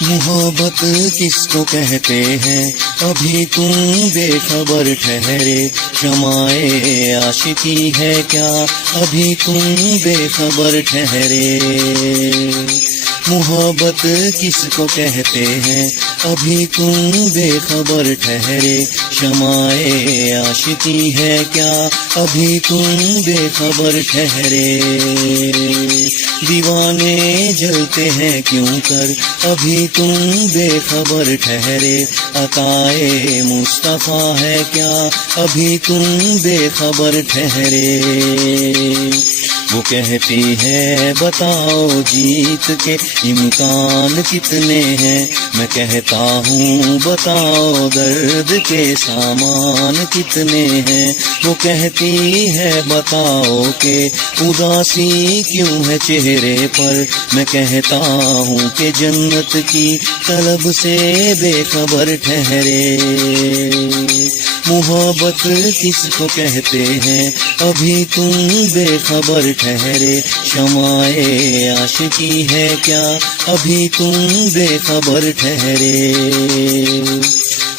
محبت کس کو کہتے ہیں ابھی تم بے خبر ٹھہرے، شمائے عاشقی ہے کیا ابھی تم بے خبر ٹھہرے۔ محبت کس کو کہتے ہیں ابھی تم بے خبر ٹھہرے، شمائے عاشقی ہے کیا ابھی تم بے خبر ٹھہرے۔ دیوانے جلتے ہیں کیوں کر ابھی تم بے خبر ٹھہرے، عطائے مصطفیٰ ہے کیا ابھی تم بے خبر ٹھہرے۔ وہ کہتی ہے بتاؤ جیت کے امکان کتنے ہیں، میں کہتا ہوں بتاؤ درد کے سامان کتنے ہیں۔ وہ کہتی ہے بتاؤ کہ اداسی کیوں ہے چہرے پر، میں کہتا ہوں کہ جنت کی طلب سے بے خبر ٹھہرے۔ محبت کس کو کہتے ہیں ابھی تم بے خبر ٹھہرے، شمائے عاشقی ہے کیا ابھی تم بے خبر ٹھہرے۔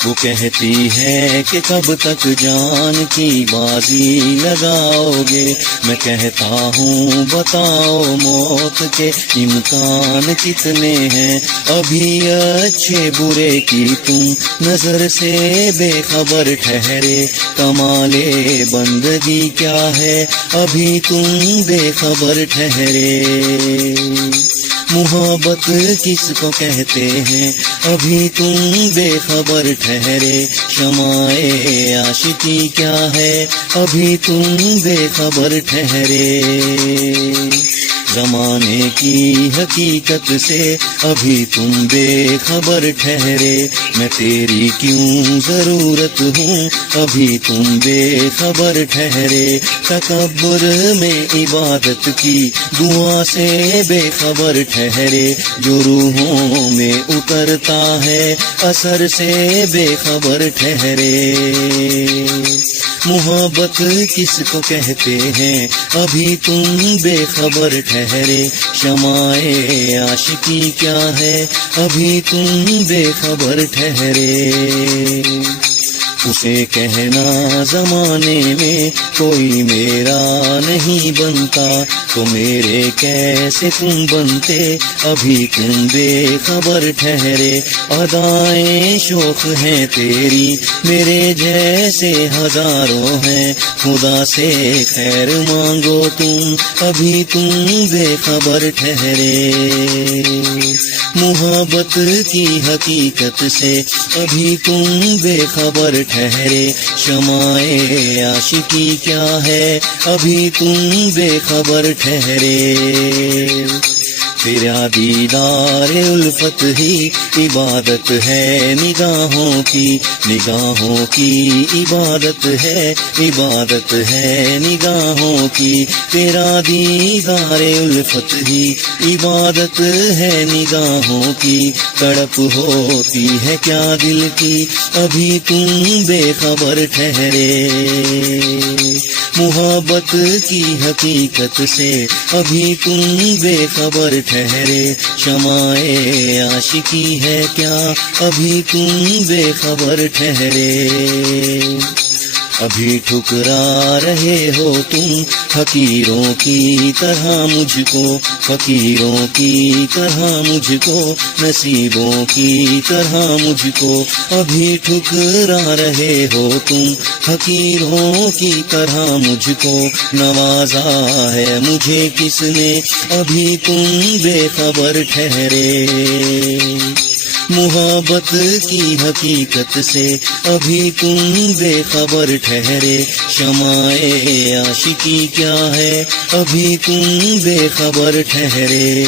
وہ کہتی ہے کہ کب تک جان کی بازی لگاؤ گے، میں کہتا ہوں بتاؤ موت کے امکان کتنے ہیں۔ ابھی اچھے برے کی تم نظر سے بے خبر ٹھہرے، کمال بندگی کیا ہے ابھی تم بے خبر ٹھہرے۔ محبت کس کو کہتے ہیں ابھی تم بے خبر ٹھہرے، شمائے عاشقی کیا ہے ابھی تم بے خبر ٹھہرے۔ زمانے کی حقیقت سے ابھی تم بے خبر ٹھہرے، میں تیری کیوں ضرورت ہوں ابھی تم بے خبر ٹھہرے۔ تکبر میں عبادت کی دعا سے بے خبر ٹھہرے، جو روحوں میں اترتا ہے اثر سے بے خبر ٹھہرے۔ محبت کس کو کہتے ہیں ابھی تم بے خبر ٹھہرے، شمائے عاشقی کیا ہے ابھی تم بے خبر ٹھہرے۔ اسے کہنا زمانے میں کوئی میرا نہیں بنتا، تو میرے کیسے تم بنتے ابھی تم بے خبر ٹھہرے۔ ادائیں شوق ہیں تیری میرے جیسے ہزاروں ہیں، خدا سے خیر مانگو تم ابھی تم بے خبر ٹھہرے۔ محبت کی حقیقت سے ابھی تم بے خبر ٹھہرے، شمائے عاشقی کیا ہے ابھی تم بے خبر ٹھہرے۔ تیرا دیدار الفت ہی عبادت ہے نگاہوں کی، نگاہوں کی عبادت ہے، عبادت ہے نگاہوں کی۔ تیرا دیدار الفت ہی عبادت ہے نگاہوں کی، تڑپ ہوتی ہے کیا دل کی ابھی تم بے خبر ٹھہرے۔ محبت کی حقیقت سے ابھی تم بے خبر ٹھہرے، شمائے عاشقی ہے کیا ابھی تم بے خبر ٹھہرے۔ ابھی ٹھکرا رہے ہو تم فقیروں کی طرح مجھ کو، فقیروں کی طرح مجھ کو، نصیبوں کی طرح مجھ کو۔ ابھی ٹھکرا رہے ہو تم فقیروں کی طرح مجھ کو، نوازا ہے مجھے کس نے ابھی تم بے خبر ٹھہرے۔ محبت کی حقیقت سے ابھی تم بے خبر ٹھہرے، شمائے عاشقی کیا ہے ابھی تم بے خبر ٹھہرے۔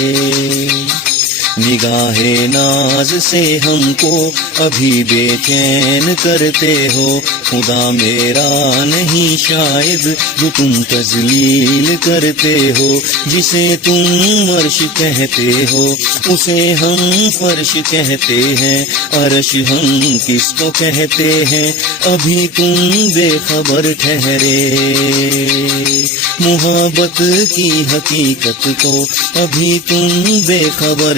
نگاہ ناز سے ہم کو ابھی بے چین کرتے ہو، خدا میرا نہیں شاید جو تم تذلیل کرتے ہو۔ جسے تم عرش کہتے ہو اسے ہم فرش کہتے ہیں، عرش ہم کس کو کہتے ہیں ابھی تم بے خبر ٹھہرے۔ محبت کی حقیقت کو ابھی تم بے خبر